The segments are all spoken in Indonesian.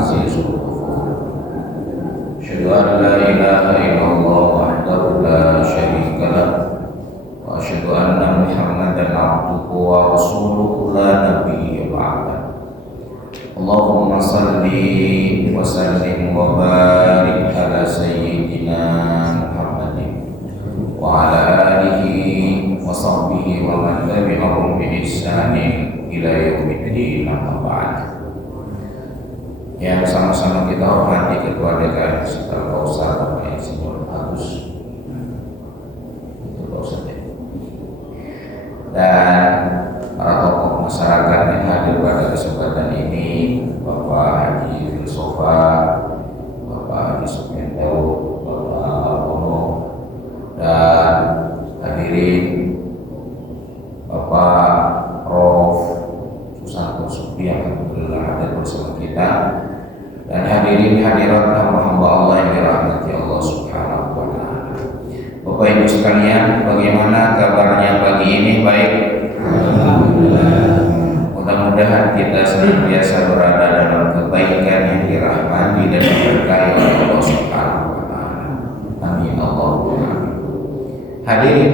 العزيز الغفور. أشهد أن لا إله إلا الله وحده لا شريك له وأشهد أن محمدا عبده ورسوله لا نبي بعده. اللهم صل وسلم وبارك على سيدنا محمد وعلى آله وصحبه ومن تبعهم بإحسان إلى يوم الدين. أما بعد. Yang sama-sama kita hormati ketua DKM serta Pak Ustaz Bapak Insinyur Agus itu Pak Ustaz ya. Dan para tokoh masyarakat yang hadir pada kesempatan ini, Bapak Haji Filsofa, Bapak Haji Sukmendo, Bapak Alpono, dan hadirin Bapak Prof. Susanto Subhi yang alhamdulillah hadir bersama kita, dan hadirin hadirat hamba Allah yang dirahmati Allah Subhanahu wa Ta'ala. Bapak Ibu sekalian, bagaimana kabarnya pagi ini? Baik? Alhamdulillah. Mudah-mudahan kita senantiasa berada dalam kebaikan yang dirahmati dan diberkahi oleh Allah Subhanahu wa Ta'ala. Amin Allahumma. Hadirin,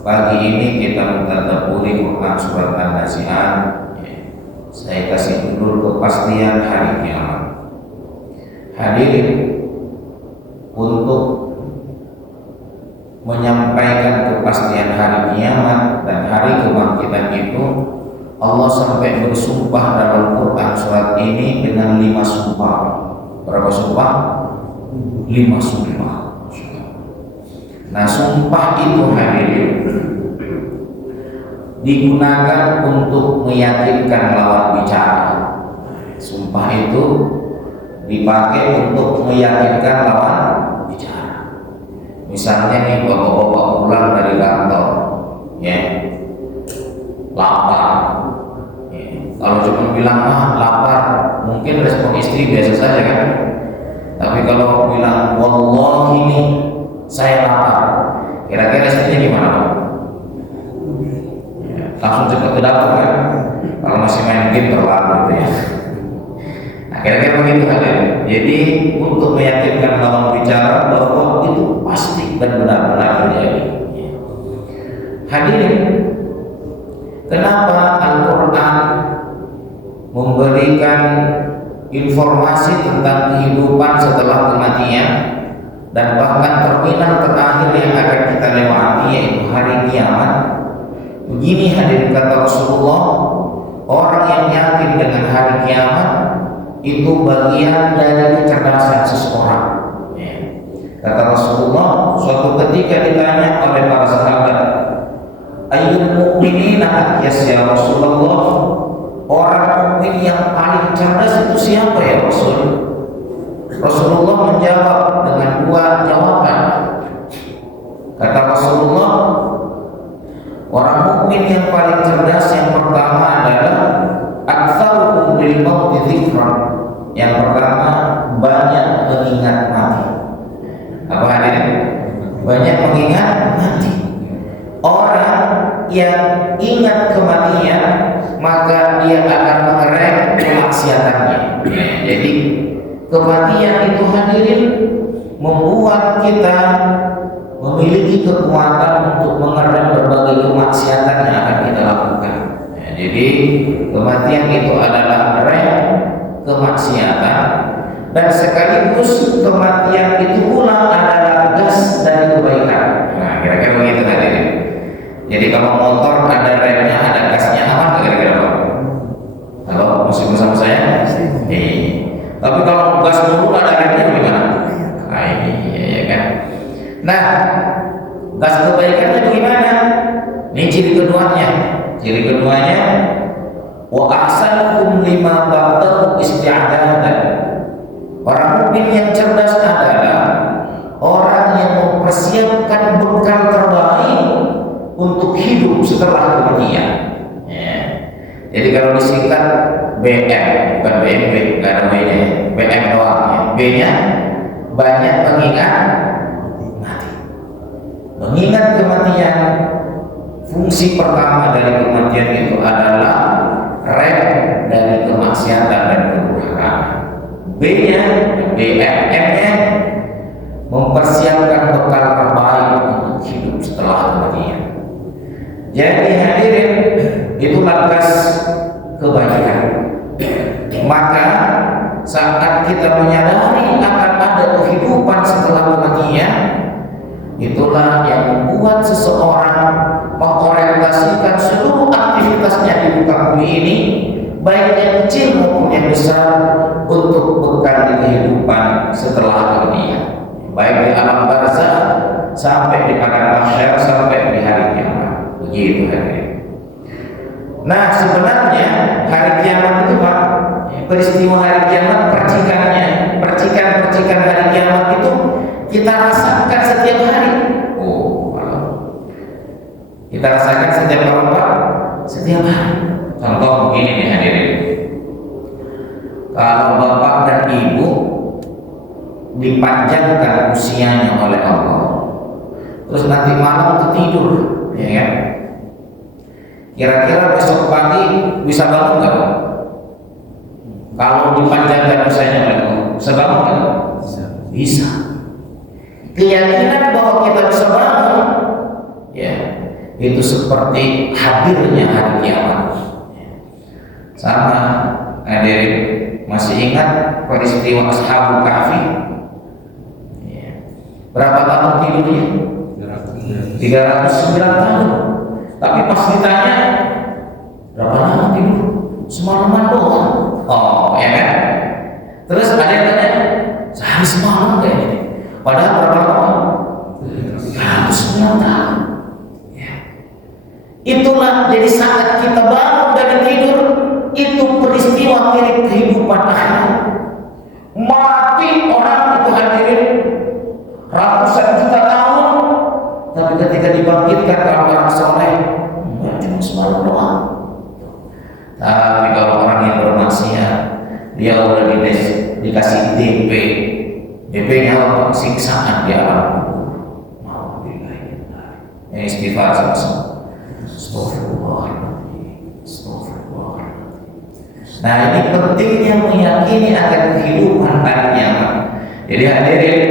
pagi ini kita mentadabburi Quran surat An-Nazi'at. Saya kasih judul kepastian hari kiamat. Hadirin, untuk menyampaikan kepastian hari kiamat dan hari kebangkitan itu, Allah sampai bersumpah dalam Quran surat ini dengan 5 sumpah. Berapa sumpah? 5 sumpah. Nah, sumpah itu hadirin digunakan untuk meyakinkan lawan bicara. Sumpah itu dipakai untuk meyakinkan lawan bicara. Misalnya nih, bapak-bapak pulang dari kantor, ya, lapar. Ya. Kalau cuma bilang lapar, mungkin respon istri biasa saja kan. Tapi kalau bilang wallahi ini saya lapar, kira-kira istrinya gimana? Ya, langsung cepat ke dapur kan? Kalau masih main game terlalu gitu ya. Nah, kira-kira begitu kan? Jadi untuk meyakinkan lawan bicara bahwa itu pasti dan benar-benar terjadi. Hadirin, kenapa Al-Quran memberikan informasi tentang kehidupan setelah kematian dan bahkan terminal terakhir yang akan kita lewati, yaitu hari kiamat? Begini hadirin, kata Rasulullah, orang yang yakin dengan hari kiamat itu bagian dari kecerdasan seseorang. Kata Rasulullah, suatu ketika ditanya oleh para sahabat, ayyul mu'minina akyas ya Rasulullah, orang mukmin yang paling cerdas itu siapa ya Rasul? Rasulullah menjawab dengan 2 jawaban. Kata Rasulullah, orang mukmin yang paling cerdas yang pertama adalah aktsaruhum bil mauti dzikran. Yang pertama, banyak mengingat mati. Apa hadirin? Banyak mengingat mati. Orang yang ingat kematian, maka dia akan mengerem kemaksiatannya. Jadi kematian itu hadirin membuat kita memiliki kekuatan untuk mengerem berbagai kemaksiatan yang akan kita lakukan. Jadi kematian itu adalah rem kemaksiatan, dan sekaligus kematian itu pula adalah gas dari kebaikan. Nah, kira-kira begitu hadirin. Jadi kalau motor ada remnya, ada gasnya, apa kira-kira? Halo, masih bersama saya? Tapi kalau gas dulu ada remnya bagaimana? Nah, ini ya kan. Nah, gas kebaikannya bagaimana? Ini ciri keduanya. Ciri keduanya, wa ahsanukum lima ba'dahu isti'adadan. Orang mukmin yang cerdas adalah orang yang mempersiapkan bekal terbaik untuk hidup setelah kematian. Ya. Jadi kalau disingkat BM, bukan BMW, nggak ada B-nya, BM doang ya. B-nya banyak mengingat mati. Mengingat kematian, fungsi pertama dari kematian itu adalah rem dari kemaksiatan dan kedurhakaan. B-nya, BFM-nya mempersiapkan bekal terbaik untuk hidup setelah kematian. Jadi hadirin, itu lantas kebaikan. Maka saat kita menyadari akan ada kehidupan setelah kematian, itulah yang membuat seseorang mengorientasikan seluruh aktivitasnya di muka bumi ini, baik yang kecil maupun yang besar, untuk bekal di kehidupan setelah kematian, baik di alam barzakh sampai di padang mahsyar sampai di hari kiamat. Begitu hadirin. Nah, sebenarnya hari kiamat itu Pak, peristiwa hari kiamat, percikan hari kiamat itu kita rasakan setiap hari. Kita rasakan setiap hari Pak, setiap hari. Contoh begini nih hadirin. Kalau bapak dan ibu dipanjangkan usianya oleh Allah, terus nanti malam tertidur, ya kan? Kira-kira besok pagi bisa bangun nggak? Kalau dipanjangkan usianya oleh Allah, bisa bangun nggak? Bisa. Keyakinan bahwa kita bisa bangun, ya, itu seperti hadirnya hari kiamat. Sama hadirin, masih ingat peristiwa Ashabul Kahfi? Ya. Berapa tahun tidurnya? 309 tahun. Tapi pas ditanya berapa lama tidur? Semalaman doang. Oh, ya kan? Terus ada yang tanya, sehari semalam kayaknya. Padahal berapa lama? 309 tahun. Ya. Itulah, jadi saat kita bangun dari tidur, itu peristiwa mirip kehidupan akhirat. Mati orang itu hadirin ratusan juta tahun, tapi ketika dibangkitkan kalau orang soleh, cuma semalam doang. Tapi kalau orang yang bermaksiat, dia udah dikasih DP. DP-nya apa? Siksaan di alam kubur. Yang istighfar sama-sama. Astagfirullahaladzim. Nah, ini pentingnya meyakini akan kehidupan hari kiamat. Jadi hadirin,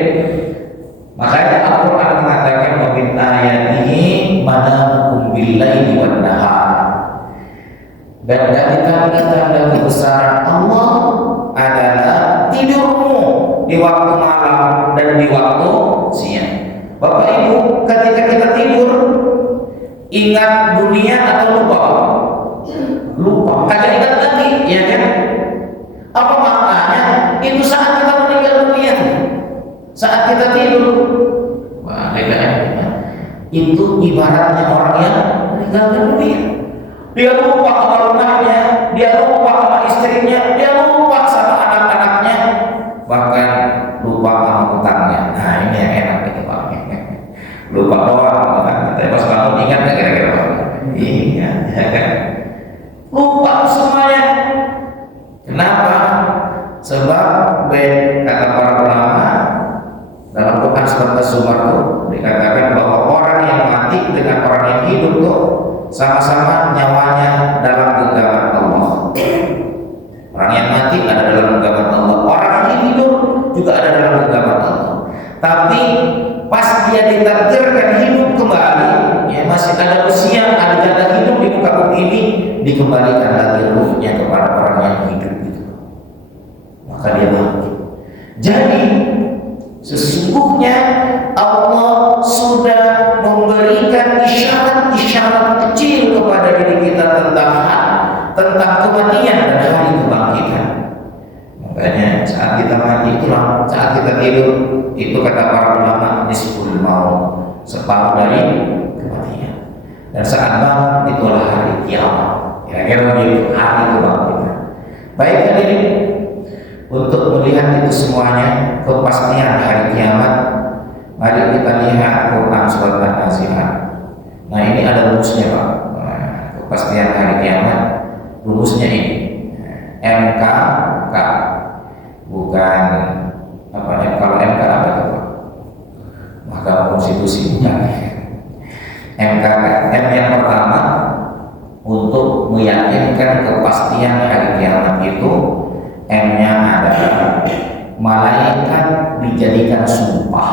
makanya Al-Quran mengatakan wa min ayatihi manamukum bil-laili wan nahar. Dan dari tanda-tanda kebesaran Allah adalah tidurmu di waktu malam dan di waktu siang. Bapak Ibu, ketika kita tidur, ingat dunia atau lupa? Lupa. Kagak ingat lagi, ya kan? Apa maknanya? Itu saat kita meninggal dunia, saat kita tidur. Wah, ya. Itu ibaratnya orang yang meninggal dunia. Dia lupa sama rumahnya, dia lupa sama istrinya, dia lupa sama anak-anaknya, bahkan lupa sama utangnya. Nah, ini yang enak itu Pak. Lupa doang, tapi pas bangun ingat nggak kira-kira? Ingat, ya kan? Lupa semuanya. Kenapa? Sebab kata para ulama dalam Quran surat Az-Zumar dikatakan bahwa orang yang mati dengan orang yang hidup tuh sama-sama nyawanya dalam genggaman Allah. Orang yang mati ada dalam genggaman Allah, orang yang hidup juga ada dalam genggaman Allah. Tapi pas dia ditakdirkan hidup kembali, ya masih ada usia, ada jatah hidup di muka bumi ini, dikembalikan lagi ruhnya kepada orang yang hidup itu. Maka dia bangkit. Jadi sesungguhnya Allah sudah memberikan isyarat-isyarat kecil kepada diri kita tentang kematian dan hari kebangkitan. Makanya saat kita mati itulah, saat kita tidur itu kata para ulama nisful maut, separuh dari kematian. Dan saat bangun itulah hari kiamat. Kira-kira begitu, hari kebangkitan. Baik hadirin, untuk melihat itu semuanya, kepastian hari kiamat, mari kita lihat Quran surat An-Nazi'at. Nah, ini ada rumusnya Pak. Nah, kepastian hari kiamat, rumusnya ini MKK, bukan apa ya? Kalau MK apa itu Pak? Mahkamah Konstitusi bukan. MKK, M yang pertama untuk meyakinkan kepastian hari kiamat itu, M-nya adalah dijadikan sumpah.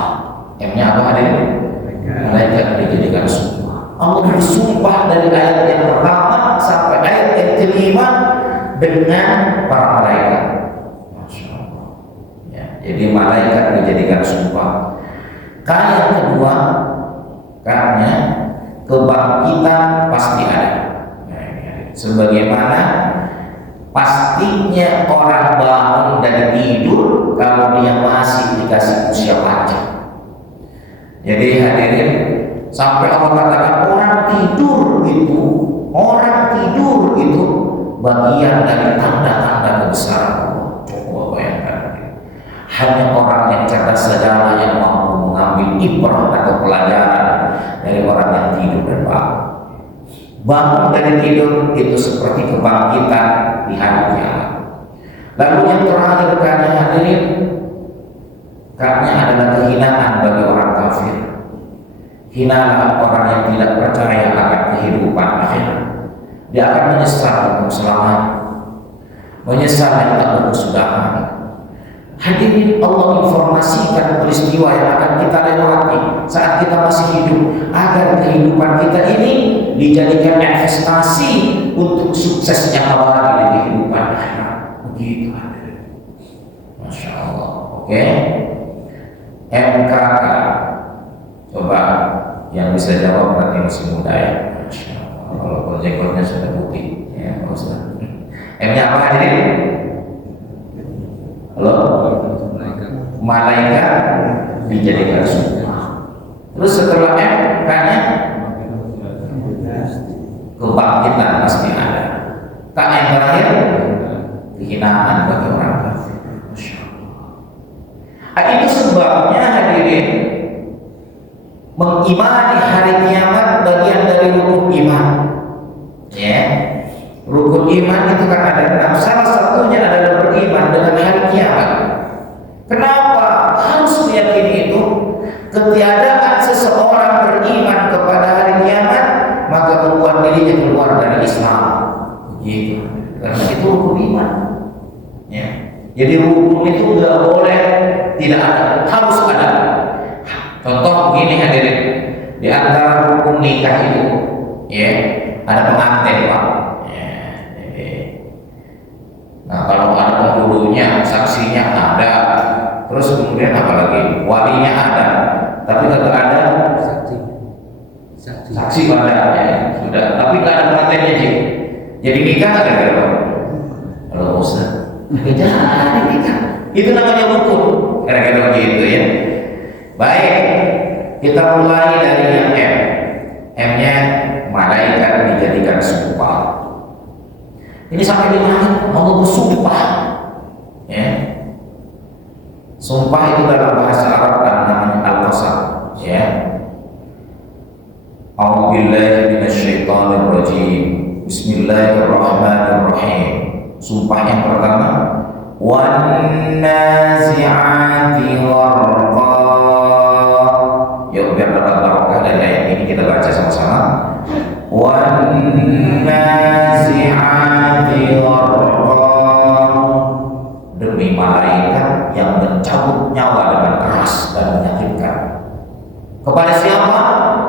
M-nya apa hadirin? Malaikat dijadikan sumpah. Allah bersumpah dari ayat yang pertama sampai ayat yang kelima dengan para malaikat. Masya Allah. Ya, jadi malaikat dijadikan sumpah. Kali yang kedua, karena kebangkitan pasti ada. Sebagaimana pastinya orang bangun dari tidur kalau dia masih dikasih usia panjang. Jadi hadirin, sampai Allah katakan orang tidur itu bagian dari tanda-tanda kebesaran Allah. Coba bayangkan, hanya orang yang cerdas sejarah yang mampu mengambil ibrah atau pelajaran dari orang yang tidur dan bangun. Bangun dari tidur itu seperti kebangkitan di hari kiamat. Lalu yang terakhir karena hadirin, karena adalah kehinaan bagi orang kafir. Hinalah orang yang tidak percaya akan kehidupan akhirat. Dia akan menyesal untuk selamanya, menyesal yang tak berkesudahan. Hadirin, Allah informasikan peristiwa yang akan kita lewati saat kita masih hidup agar kehidupan kita ini dijadikan investasi untuk suksesnya abadi di kehidupan akhirat. Begitu hadirin. Masya Allah. Oke. MKK. Coba yang bisa jawab berarti masih muda ya. Masya Allah. Kalau jenggotnya sudah putih ya Ustaz. M-nya apa hadirin? Halo? Malaikat dijadikan sumpah. Terus setelah M, K-nya kebangkitan pasti ada. K yang terakhir kehinaan bagi orang kafir. Masya Allah. Itu sebabnya hadirin, mengimani hari kiamat bagian dari rukun iman. Ya, rukun iman itu kan ada 6. Salah satunya adalah beriman dengan hari kiamat. Kenapa harus meyakini itu? Ketiadaan seseorang beriman kepada hari kiamat maka membuat dirinya keluar dari Islam. Begitu. Karena itu rukun iman. Ya. Jadi rukun itu nggak boleh tidak ada, harus ada. Contoh begini hadirin, di antara rukun nikah itu, ya, ada pengantin Pak. Ya, nah kalau ada penghulunya, saksinya ada, terus kemudian apa lagi? Walinya ada, tapi kagak ada saksi pada ya, sudah, tapi nggak ada pengantinnya sih. Jadi nikah ada berapa? Kalau Ustaz, jangan nikah. Itu namanya rukun, kira-kira begitu ya. Baik, kita mulai dari yang M. M-nya malaikat dijadikan sumpah. Ini sampai di mana? Allah bersumpah. Ya. Sumpah itu dalam bahasa Arab namanya al-qasam. Ya. A'udzubillahi minasyaitonir rajim. Bismillahirrahmanirrahim. Sumpah yang pertama, wan-nazi'ati gharqa. Yuk biar dapat barokah dari ayat ini kita baca sama-sama. Wan-nazi'ati gharqa. Demi malaikat yang mencabut nyawa dengan keras dan menyakitkan. Kepada siapa?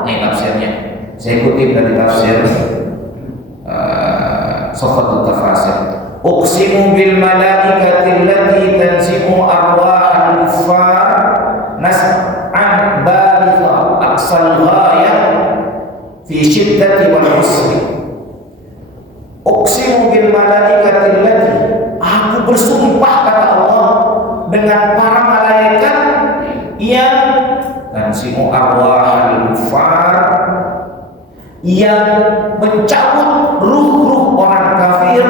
Ini tafsirnya. Saya kutip dari tafsir Sofatul Tafasir. Uqsimu bil malaikati allati tanzi'u arwahal kuffar nas'an baligha aqsal ghayah fi syiddati wal husni. Uqsimu bil malaikati allati, aku bersumpah kata Allah dengan para malaikat yang tanzi'u arwahal kuffar, yang mencabut ruh-ruh orang kafir,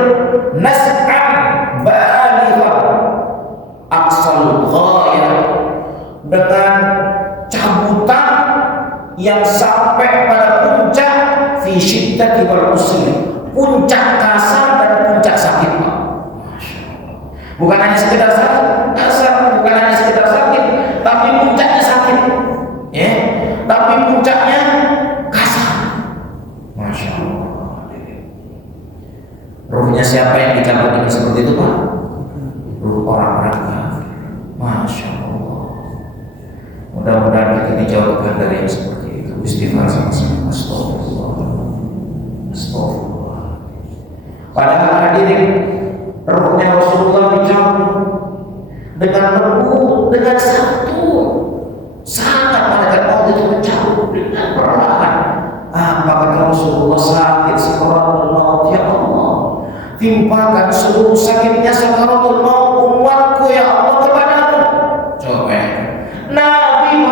nas'an baligha aqsal ghayah, dengan cabutan yang sampai pada puncak fi syiddati wal usri, puncak kasar dan puncak sakit. Bukan hanya sekedar sakit kasar, bukan hanya sekedar sakit, tapi puncaknya sakit, ya, tapi puncaknya kasar. Masya Allah. Ruhnya siapa yang dicabut dengan seperti itu Pak? Ruh orang-orang kafir. Masya Allah. Mudah-mudahan kita dijauhkan dari yang seperti itu. Istighfar sama-sama. Astagfirullah. Astagfirullah. Padahal hadirin, rohnya Rasulullah dicabut dengan lembut, dengan santun. Sangat malaikat maut itu mencabut dengan perlahan. Apa kata Rasulullah? Sakit sakaratul maut, ya Allah. Timpakan seluruh sakitnya sakaratul maut umatku, ya Allah, kepadaku. Coba Nabi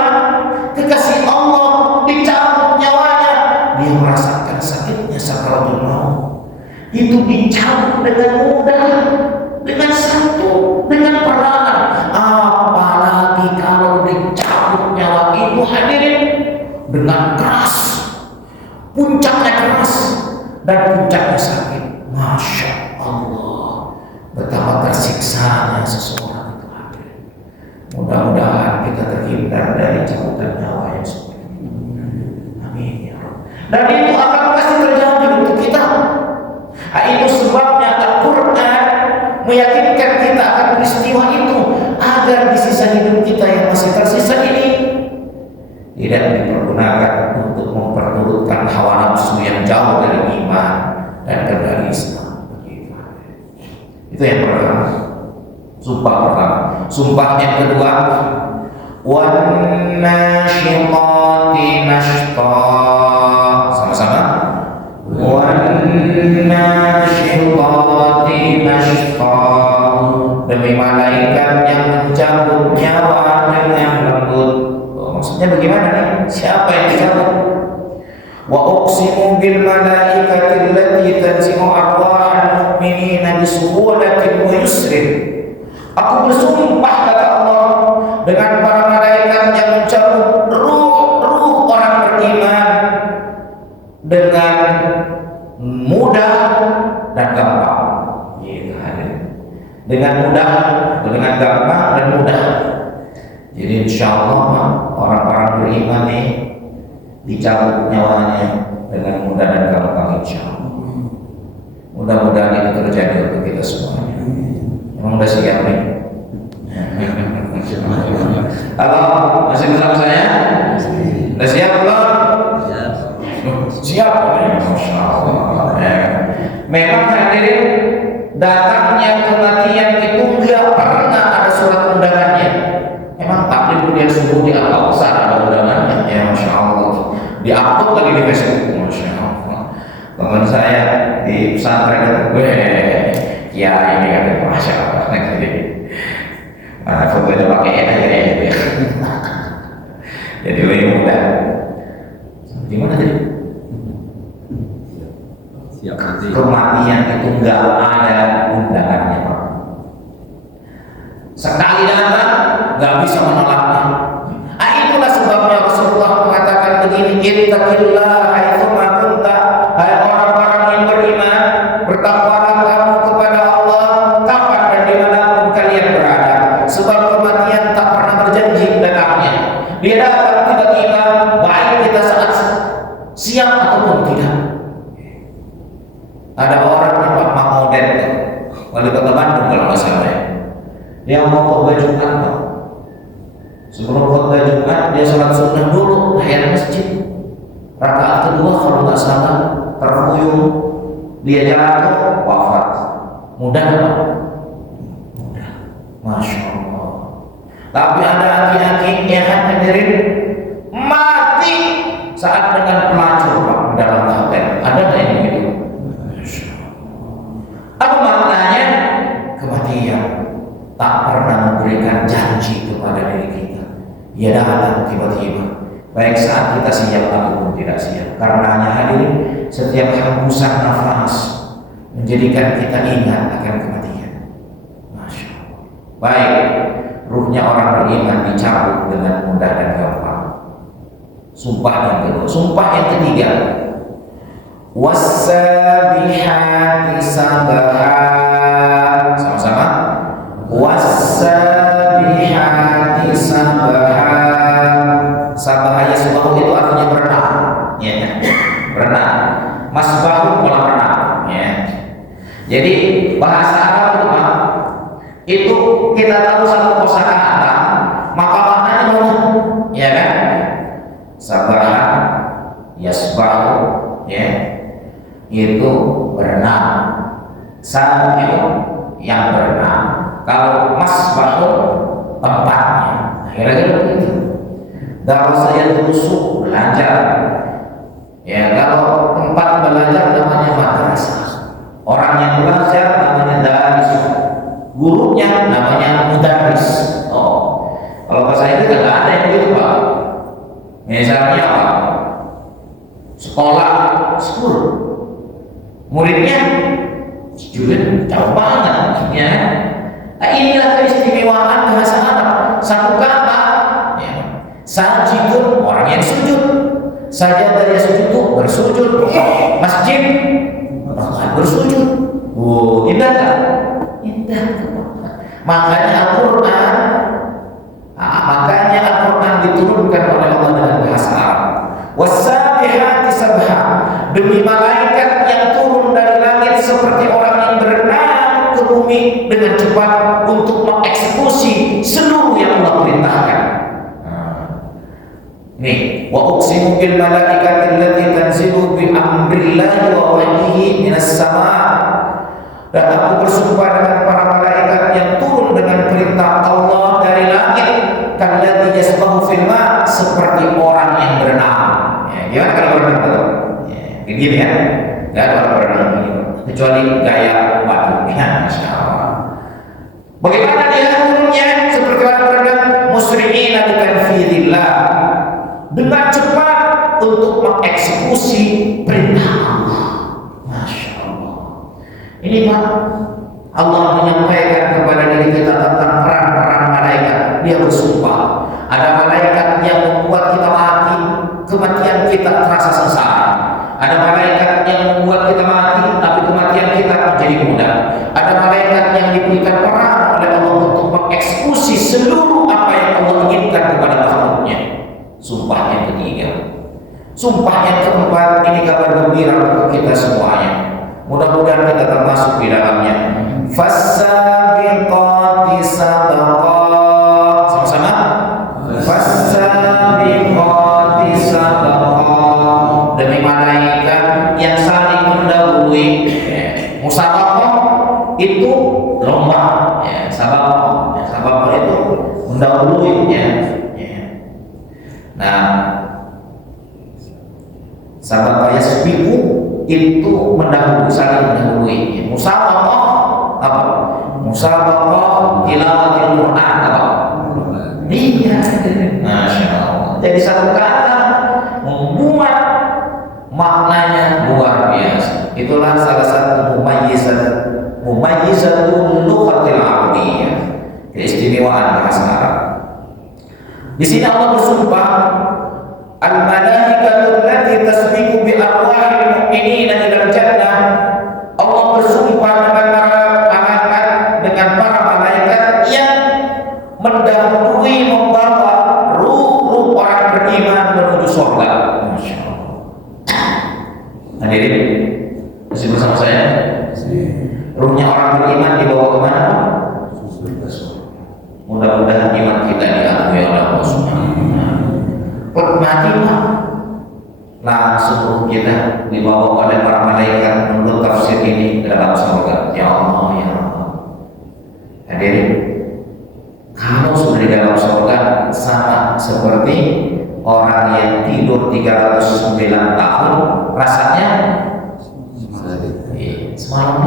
kekasih Allah dicabut nyawanya, dia merasakan sakitnya sakaratul maut. Itu dicabut dengan mudah, dengan santun, dengan perlahan. Apalagi kalau dicabut nyawa itu hadirin dengan keras, puncaknya keras dan puncaknya sakit. Masya Allah, betapa tersiksanya seseorang itu hadirin. Mudah-mudahan kita terhindar dari cabutan nyawa yang seperti itu. Amin ya Rabb. Dan itu akan pasti terjadi untuk kita. Itu sebabnya Al-Quran meyakinkan kita akan peristiwa itu, agar di sisa hidup kita yang masih tersisa ini tidak dipergunakan untuk memperturutkan hawa nafsu yang jauh dari iman dan dari Islam. Itu yang pertama, sumpah pertama. Sumpah yang kedua, wan nashiqati nashqa. Sama-sama. Wan nashiqati nashqa. Demi malaikat yang mencabut nyawa dengan lembut. Maksudnya bagaimana nih? Siapa yang dicabut? Wa uqsimu bil malaikati allati tanzi'u arwahal mu'minina bisuhulatin wa yusrin. Aku bersumpah kata Allah dengan para malaikat yang mencabut ruh orang beriman dengan mudah dan gampang. Dengan mudah, dengan gampang dan mudah. Jadi insya Allah orang-orang beriman nih dicabut nyawanya dengan mudah dan gampang, insya Allah. Mudah-mudahan itu terjadi untuk kita semuanya. Emang udah siap nih? Halo, masih bersama saya? Udah siap belum? Siap. Masya Allah. Memang hadirin, datangnya kematian itu enggak pernah ada surat undangannya. Emang takdir dia subuh di Al-Aqsa ada undangannya, ya Masya Allah. Di-upload lagi di Facebook, Masya Allah. Teman saya di pesantren itu, ya ini kan Masya Allah. Mana fotonya pakai aja ya. Jadi lebih mudah. Gimana tadi? Kematian itu enggak ada undangannya, Pak. Sekali datang enggak bisa menolaknya. Itulah sebabnya Rasulullah mengatakan begini, ittaqillah haitsu ma kunta. Hai orang-orang yang beriman, bertakwalah kamu kepada Allah kapan dan dimanapun kalian berada. Sebab kematian tak pernah berjanji datangnya. Dia datang tiba-tiba, baik kita saat siap ataupun tidak. Ada orang yang Pak Mamoden, wali kota Bandung kalau nggak salah ya. Dia mau khutbah Jumat, Pak. Sebelum khutbah Jumat dia sholat sunnah dulu, tahiyat masjid. Rakaat kedua kalau nggak salah terhuyung, dia jatuh, wafat. Mudah Pak? Mudah. Masya Allah. Tapi ada aki-aki yang hadirin mati saat dengan pelacur Pak dalam hotel. Ada nggak yang begitu? Apa maknanya? Kematian tak pernah memberikan janji kepada diri kita. Ia datang tiba-tiba, baik saat kita siap ataupun tidak siap. Karenanya hadirin, setiap hembusan nafas menjadikan kita ingat akan kematian. Masya Allah. Baik, ruhnya orang beriman dicabut dengan mudah dan gampang. Sumpah yang kedua. Sumpah yang ketiga, wassabihati sabha. Sama-sama. Wassabihati sabha. Sabha yasbahu itu artinya berenang, ya. Berenang. Masbahu kolam renang, ya. Jadi bahasa Arab itu kita tahu satu kosakata, maka maknanya banyak, ya Darasa yadrusu, belajar. Ya, kalau tempat belajar namanya madrasah. Orang yang belajar namanya daris. Gurunya namanya mudaris. Oh, kalau bahasa itu nggak ada yang begitu Pak. Misalnya apa? Sekolah, school. Muridnya student, jauh banget. Ya. Nah, inilah keistimewaan bahasa Arab. Satu kata, ya. Sajidun, orang yang sujud. Sajadah yang sujud itu bersujud. Masjid bersujud. Oh, indah kan? Indah. Makanya Al-Quran, diturunkan oleh Allah dengan bahasa Arab. Wasabihati sabha, demi malaikat yang turun dari langit seperti orang yang berenang ke bumi dengan cepat untuk mengeksekusi seluruh yang Allah perintahkan. Nih, wa uqsimu bil malaikati allati tanzilu bi amrillahi wa wahyihi minas sama'. Dan aku bersumpah dengan para malaikat yang turun dengan perintah Allah dari langit, kallati yasbahu fil ma', seperti orang yang berenang. Ya, gimana kalau berenang tuh? Ya, begini ya. Enggak kalau berenang begini, kecuali gaya batu. Ya, masyaallah. Bagaimana dia turunnya seperti orang berenang? Musri'ina li tanfidillah, dengan cepat untuk mengeksekusi perintah Allah. Masya Allah. Ini Pak, Allah menyampaikan kepada diri kita tentang peran-peran malaikat. Dia bersumpah, ada malaikat yang membuat kita mati, kematian kita terasa sengsara. Ada malaikat yang membuat kita mati, tapi kematian kita menjadi mudah. Ada malaikat yang diberikan peran oleh Allah untuk mengeksekusi seluruh apa yang Allah inginkan kepada makhluknya. Sumpah yang ketiga, sumpah yang keempat, ini kabar gembira untuk kita semuanya. Mudah-mudahan kita termasuk di dalamnya. Fassabiqati sabaqah. Sama-sama. Fassabiqati sabaqah. Demi malaikat yang saling mendahului. Musabaqah itu lomba. Ya, sabaqah. Ya, sabaqah itu mendahului. Ya. Nah, sabaqah yasbiqu itu mendahului, saling mendahului. Musabaqah apa? Musabaqah tilawatil Quran apa? Iya. Masya Allah. Jadi satu kata membuat maknanya luar biasa. Itulah salah satu mumayyizatul lughatil arabiyyah, keistimewaan bahasa Arab. Di sini Allah bersumpah, al-malaikatu allati tasbiqu bi arwahil mu'minina ilal jannah. Allah bersumpah dengan para malaikat yang mendahului membawa ruh orang beriman menuju surga. Masya Allah. Hadirin, masih bersama saya? Ruhnya orang beriman dibawa kemana? Mudah-mudahan iman kita diakui oleh Allah Subhanahu wa Ta'ala. Mati Pak, langsung ruh kita dibawa oleh para malaikat menurut tafsir ini ke dalam surga. Ya Allah, ya Allah. Hadirin, kalau sudah di dalam surga sama seperti orang yang tidur 309 tahun, rasanya semalam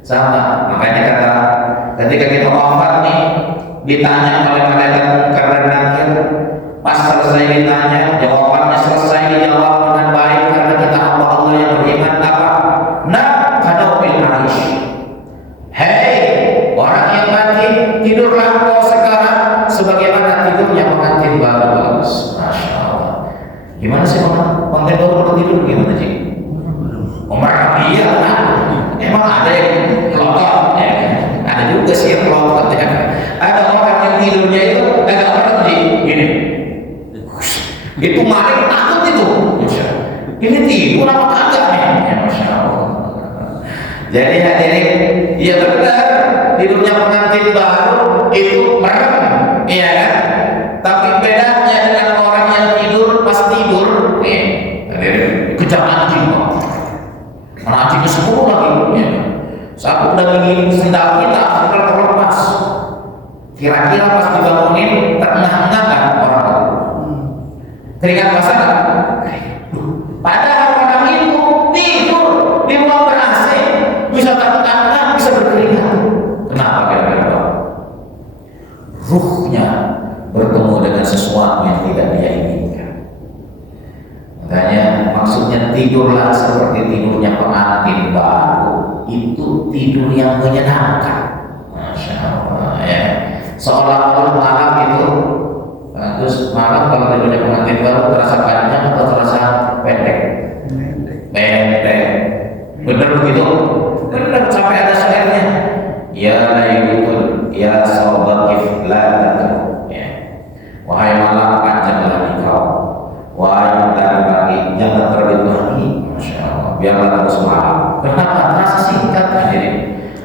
sama. Makanya kata ketika kita wafat nih, ditanya oleh malaikat Munkar dan Nakir, pas selesai ditanya, jawabannya selesai dijawab dengan baik karena kita hamba Allah yang beriman apa? Nah, kadauil arish. Hei, orang yang mati, tidurlah kau sekarang sebagaimana tidurnya pengantin baru. Masya Allah. Gimana sih pengantin baru kalau tidur gimana sih? Umar iya kan? Emang ada yang kelotot? Ya. Ada juga sih yang kelotot ya. Ada orang yang tidurnya itu agak berhenti gini. Itu maling takut itu. Ini tidur apa kagak nih? Ya, Masya Allah. Jadi hadirin, ya benar tidurnya pengantin baru itu merem, iya kan? Tapi bedanya dengan orang yang tidur pas tidur, hadirin, kejar anjing kok. Mana anjingnya 10 lagi, ya. Saat udah ngingin sendal kita, sendal terlepas. Kira-kira pas dibangunin, terengah-engah kan orang itu. Keringat basah nggak? Padahal orang itu tidur di ruang ber-AC, bisa takut-takut, bisa berkeringat. Kenapa kira-kira? Ruhnya bertemu dengan sesuatu yang tidak dia inginkan. Makanya maksudnya tidurlah seperti tidurnya pengantin baru, itu tidur yang menyenangkan. Masya Allah ya. Seolah-olah malam itu, terus malam kalau tidurnya pengantin baru terasa panjang atau terasa pendek? Pendek. Bener begitu? Bener, sampai ada syairnya. Ya laylatul ya sawabat iflatul ya. Wahai malam panjanglah engkau. Wahai mentari pagi jangan terbit lagi. Masya Allah. Biarlah terus malam. Kenapa? Terasa singkat hadirin.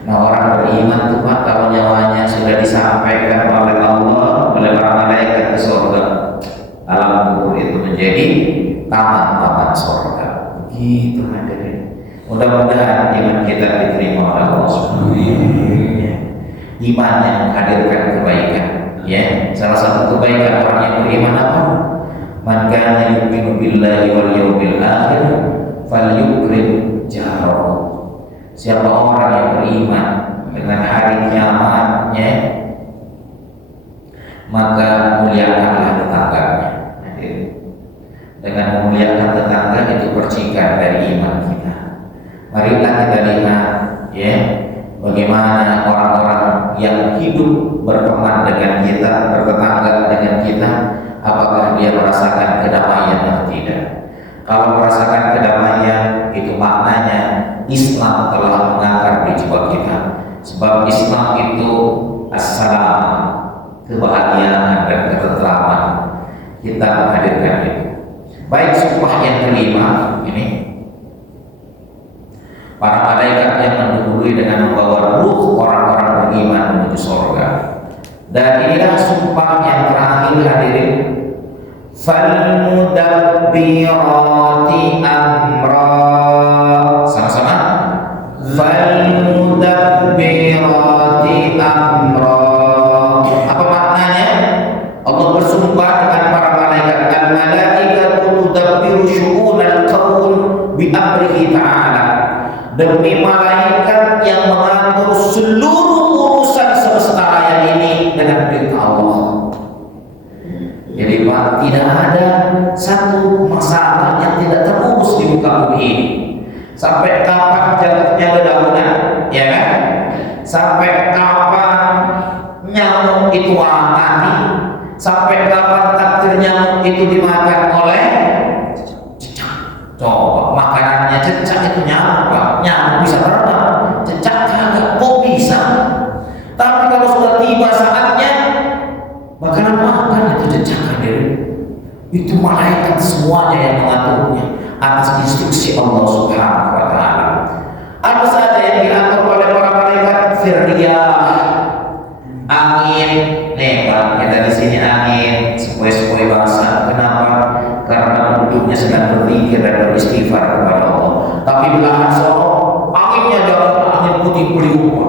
Nah, orang beriman itu Pak, kalau nyawanya sudah disampaikan oleh Allah, oleh para malaikat ke surga, alam kubur itu menjadi taman-taman surga. Gitu hadirin. Mudah-mudahan iman kita diterima oleh Allah Subhanahu wa taala. Iman yang menghadirkan kebaikan, ya. Salah satu kebaikan orang yang beriman apa? Man kana yu'minu billahi wal yawmil akhir falyukrim jarahu. Siapa orang yang beriman dengan hari kiamatnya, maka muliakanlah tetangganya. Dengan memuliakan tetangga itu percikan dari iman kita. Marilah kita lihat ya bagaimana orang-orang yang hidup berteman dengan kita, bertetangga dengan kita, apakah dia merasakan kedamaian atau tidak. Kalau merasakan kedamaian, itu maknanya Islam telah mengakar di jiwa kita. Sebab Islam itu assalam, kebahagiaan dan ketentraman. Kita menghadirkan itu. Baik, sumpah yang kelima ini, para malaikat yang mendahului dengan membawa ruh orang-orang beriman menuju surga. Dan inilah sumpah yang terakhir hadirin. Falmudabbirati amra. Sama-sama. Falmudabbirati amra. Apa maknanya? Allah bersumpah dengan para malaikat. Al-malaikatu tudabbiru syu'unal kaun bi amrihi ta'ala. Demi malaikat yang mengatur seluruh urusan semesta raya ini dengan perintah Allah. Jadi Pak, tidak ada satu masalah yang tidak terurus di muka bumi ini. Sampai kapan jatuhnya dedaunan, ya kan? Sampai kapan nyamuk itu mati? Sampai kapan takdir nyamuk itu dimakan oleh cecak? Coba makanannya cecak itu nyamuk, Pak. Nyamuk bisa terbang, cecak kagak, kok bisa? Tapi kalau sudah tiba saatnya makanan makan itu cecak hadir. Itu malaikat semuanya yang mengaturnya atas instruksi Allah Subhanahu wa taala. Apa saja yang diatur oleh para malaikat? Firriyah, angin. Nih Pak, kita di sini angin, sepoi-sepoi basah. Kenapa? Karena penduduknya sedang berzikir dan beristighfar kepada Allah. Tapi belahan sono anginnya jauh, angin putih beliung,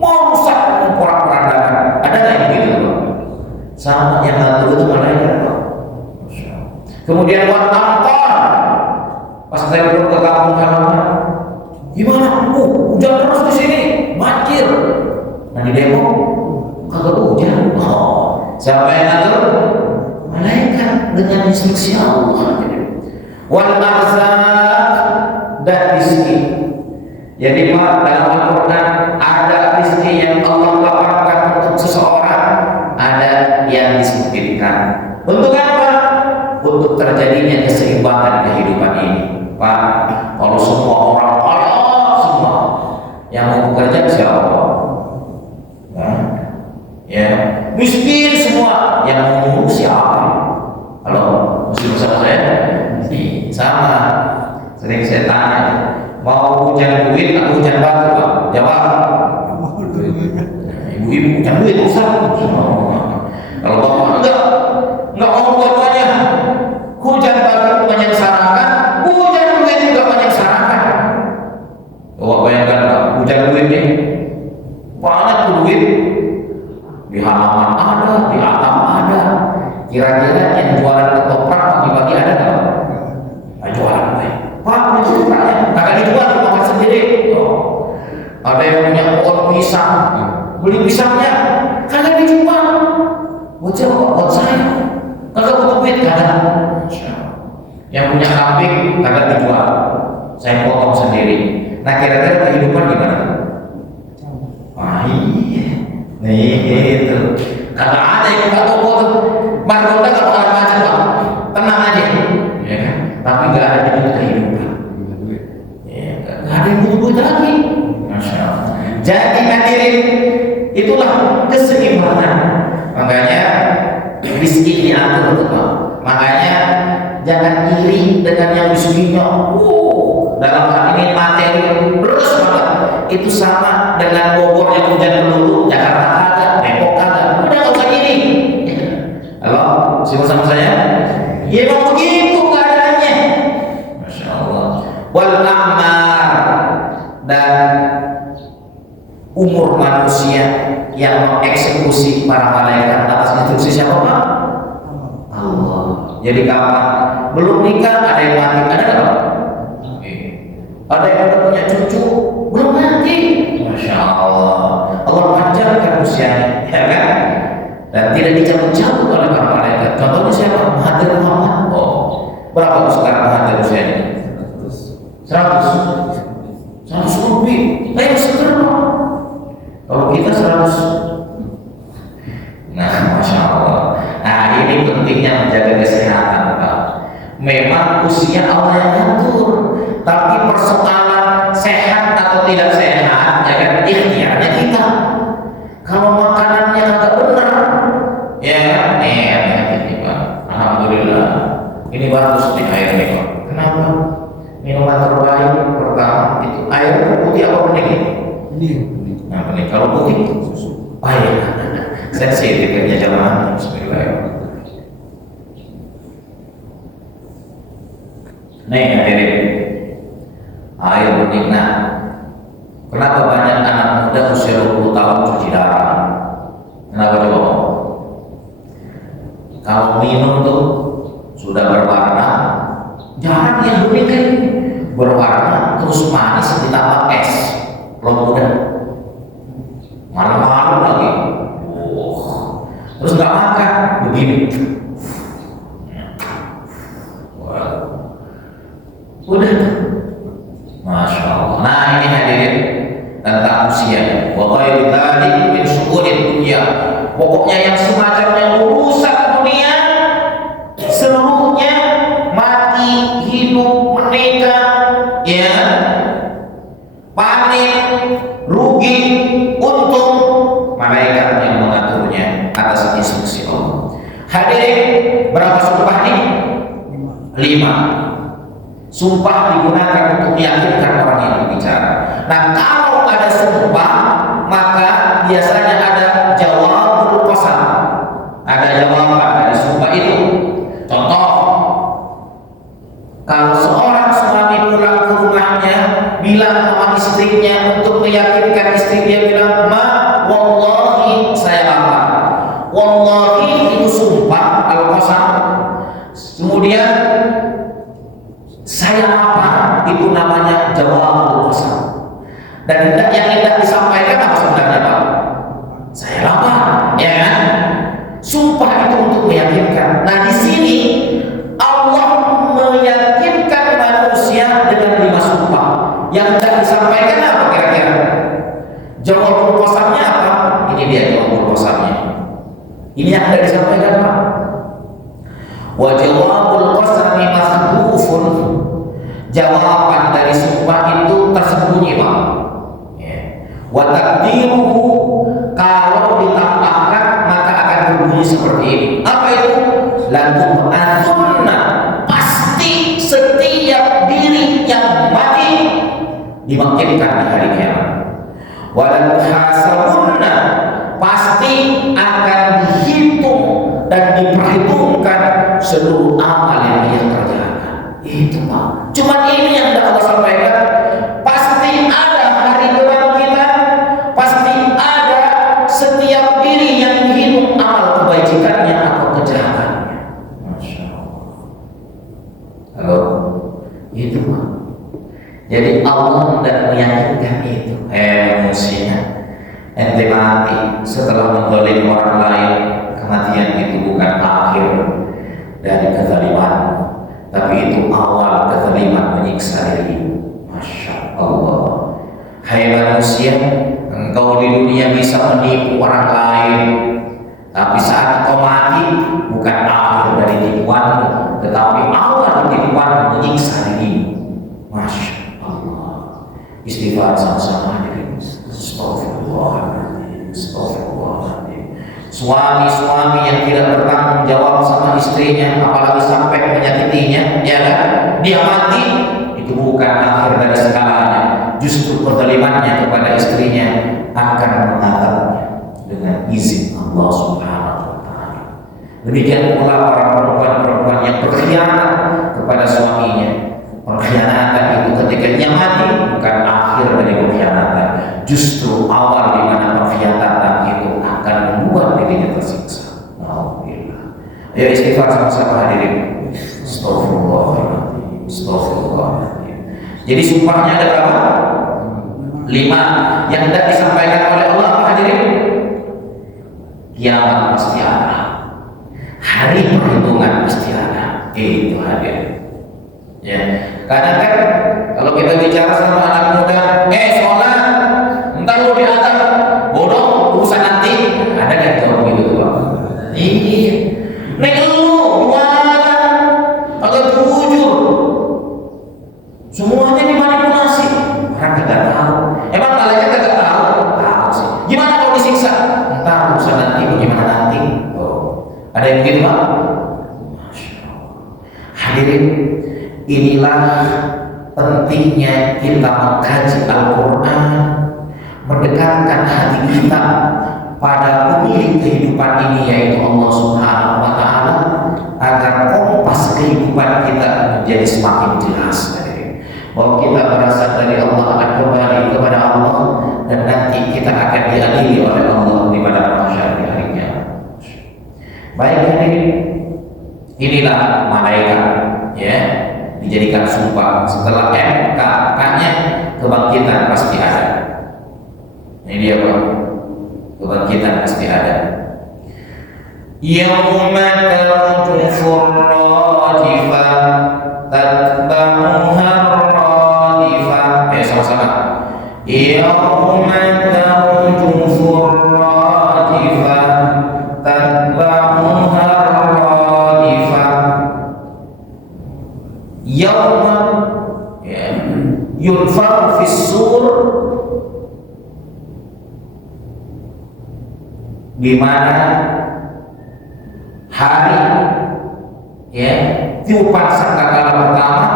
mau rusak porak-porandakan. Ada nggak yang begitu Pak? Sama yang ngatur itu malaikat Pak. Kemudian buat amtar. Pas saya belum ke kampung halaman, gimana? Hujan terus di sini, banjir. Nah di demo kagak hujan. Oh, siapa yang ngatur? Malaikat dengan instruksi Allah. Wal arzaq dan rizki. Jadi Pak, dalam Al-Quran ada rizki yang Allah lapangkan untuk seseorang, ada yang disempitkan. Untuk apa? Untuk terjadinya keseimbangan kehidupan ini. Pak, kalau semua orang kaya semua, yang mau bekerja siapa? Ya, miskin semua, yang mau ngurus siapa? Halo, mesti bersama saya? Sama. Sering saya tanya, mau hujan duit atau hujan batu Pak? Jawab. Ibu-ibu hujan duit Ustaz. Kalau bapak enggak mau dua-duanya. Hujan batu menyengsarakan, hujan duit juga menyengsarakan. Coba bayangkan Pak, hujan duit ini banyak tuh duit, di halaman ada, di atap ada. Kira-kira yang jualan ketoprak bagi-bagi Ada yang punya pohon pisang, beli pisangnya kagak dijual. Buat siapa? Buat saya. Kagak butuh duit, kagak. Yang punya kambing kagak dijual, saya potong sendiri. Nah, kira-kira kehidupan gimana? Wah, iya. Nih itu. Kagak ada yang buka toko tuh. Margonda kalau nggak macet, Pak, tenang aja, ya kan? Tapi nggak ada juga kehidupan. Ya, nggak ada yang butuh duit lagi. Masya Allah. Jadi hadirin, itulah keseimbangan. Makanya rezeki diatur, Pak. Makanya jangan iri dengan yang disuginya. Dalam hal ini materi terus banget. Itu sama dengan Bogor yang hujan melulu, Jakarta kagak, Depok kagak. Udah nggak usah iri. Halo, siapa sama saya? Ya emang begitu keadaannya. Masya Allah. Wal ammar, dan umur manusia yang mengeksekusi para malaikat atas instruksi siapa, Pak? Allah. Jadi kapan belum nikah ada yang mati, ada nggak? Ada yang udah punya cucu belum mati, Masya Allah. Allah panjangkan usianya, ya kan? Dan tidak dicabut-cabut oleh para malaikat. Contohnya siapa? Mahathir Muhammad. Oh, berapa sekarang Mahathir usianya? 100 lebih. Saya seger, Pak. Kalau kita 100. Nah, Masya Allah. Nah, ini pentingnya menjaga kesehatan, Pak. Memang usia Allah yang ngatur, tapi persoalan sehat atau tidak sehat, ya kan, ikhtiarnya kita. Kalau makanannya agak benar, ya kan, ini Pak. Alhamdulillah, ini bagus nih air nih, Pak. Kenapa? Minuman terbaik pertama itu air putih apa bening? Nah, bening. Kalau putih, air. Saya sih tiketnya jamaah. Bismillahirrahmanirrahim. Nih hadirin, air bening. Nah, kenapa banyak anak muda usia 20 tahun cuci darah? Kenapa coba? Kalau minum tuh sudah berwarna, jarang yang bening kan berwarna terus manis ditambah es, belum muda, malam-malam lagi. Terus nggak makan begini. Udah, Masya Allah. Nah, ini hadirin tentang usia. Pokoknya tadi min syukurin dunia. Pokoknya yang semacamnya urusan dunia seluruhnya, mati, hidup, menikah, ya, panen, rugi, untung, malaikat yang mengaturnya atas instruksi Allah. Hadirin, berapa sumpah ini? 5. Sumpah digunakan untuk meyakinkan orang yang berbicara. Nah, kalau ada sumpah, maka biasanya ada jawabul qasam. Ada jawaban dari sumpah itu. Contoh, kalau seorang suami pulang ke rumahnya bilang sama istrinya untuk meyakinkan istrinya, bilang, "Ma, wallahi saya lapar." Wallahi itu sumpah al-qasam. Kemudian saya lapar, itu namanya jawabul qasam. Dan yang hendak disampaikan apa sebenarnya, Pak? Saya lapar, ya kan? Sumpah itu untuk meyakinkan. Nah, di sini Allah meyakinkan manusia dengan 5 sumpah. Yang hendak disampaikan apa kira-kira? Jawabul qasamnya apa? Ini dia jawabul qasamnya. Ini yang hendak disampaikan, Pak. Wa jawabul qasami mahdhufun. Jawaban dari sumpah itu tersembunyi, Pak. Wa taqdiruhu, kalau ditambahkan maka akan berbunyi seperti ini. Apa itu? Lakum antunna, pasti setiap diri yang mati dibangkitkan di hari kiamat. Wa la tuhasabunna, pasti akan dihitung dan diperhitungkan seluruh amal yang ia kerjakan. Itu, Pak. Cuma ini yang Allah sampaikan. Pasti ada hari depan kita, pasti ada setiap diri yang dihitung amal kebajikannya atau kejahatannya. Masya Allah. Halo, itu, Pak. Jadi Allah tidak meyakinkan itu. ente mati setelah menzalimi orang lain, kematian itu bukan akhir dari kezaliman, tapi itu awal kezaliman menyiksa diri. Masya Allah. Hai manusia, engkau di dunia bisa menipu orang lain, tapi saat engkau mati bukan akhir dari tipuanmu, tetapi awal tipuanmu menyiksa diri. Masya Allah. Istighfar sama-sama diri. Astagfirullahaladzim. Astagfirullahaladzim. Suami-suami yang tidak bertanggung jawab sama istrinya, apalagi sampai menyakitinya, ya kan? Dia mati, itu bukan akhir dari segalanya. Justru kezalimannya kepada istrinya akan mengadabnya dengan izin Allah Subhanahu wa Ta'ala. Demikian pula para perempuan-perempuan yang berkhianat kepada suaminya. Pengkhianatan itu ketika dia mati bukan akhir dari pengkhianatan, justru awal di mana pengkhianatan itu akan membuat dirinya tersiksa. Alhamdulillah. Ayo istighfar sama-sama hadirin. Astagfirullahaladzim. Astagfirullahaladzim. Jadi sumpahnya ada berapa? 5 yang tidak disampaikan oleh Allah, hadirin. Kiamat pasti ada, hari perhitungan pasti ada. Itu hadirin. Ya, kadang kan kalau kita bicara sama anak muda, sholat, entar lu diantar, bodoh, urusan nanti. Ada kan kalau begitu tuh? Iya. Nek lu jualan, agak jujur, semuanya dimanipulasi. Orang kagak tahu. Emang malaikat kagak tahu? Tahu sih. Gimana kalau disiksa? Entar urusan nanti, bagaimana nanti? Oh, ada yang begitu Pak? Masya Allah. Hadirin, inilah pentingnya kita mengkaji Al-Quran, mendekatkan hati kita pada pemilik kehidupan ini, yaitu Allah Subhanahu wa Ta'ala, agar kompas kehidupan kita menjadi semakin jelas. Bahwa kita berasal dari Allah, akan kembali kepada Allah, dan nanti kita akan diadili oleh Allah di padang mahsyar di hari kiamat. Baik, inilah malaikat, ya, dijadikan sumpah. Setelah MK-nya kebangkitan pasti ada. Ini dia Pak, kebangkitan pasti ada. Yauma tarjufur rajifah tatba'uha radifah. Sama-sama. Yauma tarjufur rajifah tatba'uha radifah. Yauma yunfakhu fis sur, di mana hari, ya, tiupan sangkakala pertama,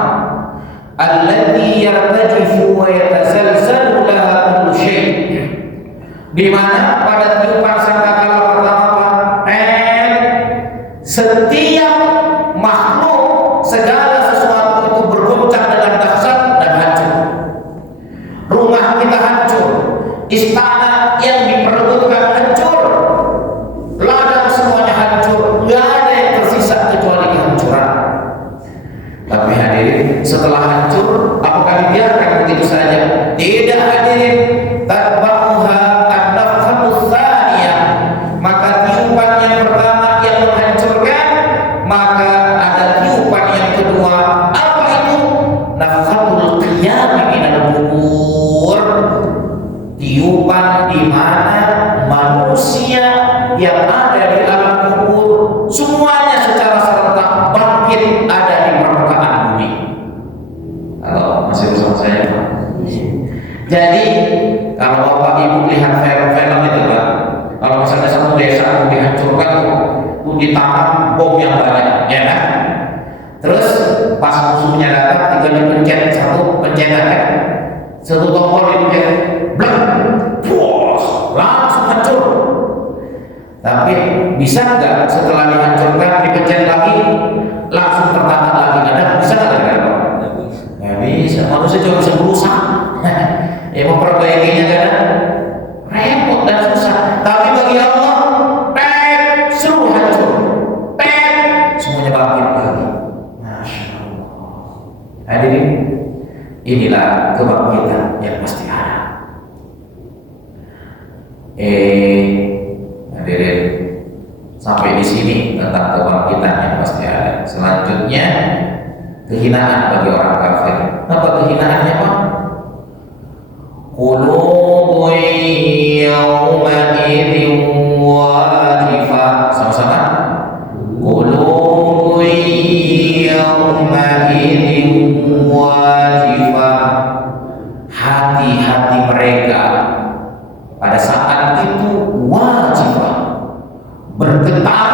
alladzi yartajifu wa yatazalzalu laha kullu syai', di mana pada tiupan sangkakala pertama setiap makhluk, segala sesuatu itu bergoncang dengan dahsyat dan hancur. Rumah kita hancur, istana yang diperebutkan hancur, ladang semuanya hancur, nggak ada yang tersisa kecuali kehancuran. Tapi hadirin, setelah hancur, apakah dibiarkan begitu saja? Tidak hadirin. Tatba'uha an-nafkhatu tsaniyah, maka tiupan yang pertama yang menghancurkan, maka ada tiupan yang kedua. Apa itu? Nafkhatul qiyam minal qubur, tiupan di mana manusia yang ada di alam kubur semuanya secara serentak bangkit ada di permukaan bumi. Halo, masih bersama saya Pak? Jadi kalau Bapak Ibu lihat film-film itu Pak, kalau misalnya satu desa dihancurkan tuh ditanam bom yang banyak, ya kan? Terus pas musuhnya datang tinggal dipencet satu pencetan, kan? Satu tombol dipencet, blak, langsung hancur. Tapi bisa nggak setelah dihancurkan dipencet lagi langsung tertata lagi? Ada bisa nggak? Nggak bisa. Manusia cuma bisa berusaha, ya memperbaikinya kan repot dan susah. Tapi bagi Allah, seluruh hancur, semuanya bangkit lagi. Masya Allah. Hadirin, inilah kebangkitan yang pasti ada. Sampai di sini tentang kebangkitan yang pasti ada. Selanjutnya kehinaan bagi orang kafir. Apa kehinaannya, Pak? Qulubun yawma idzin wajifah. Sama-sama. Qulubun yawma idzin wajifah. Hati-hati mereka pada saat itu wajifah, bergetar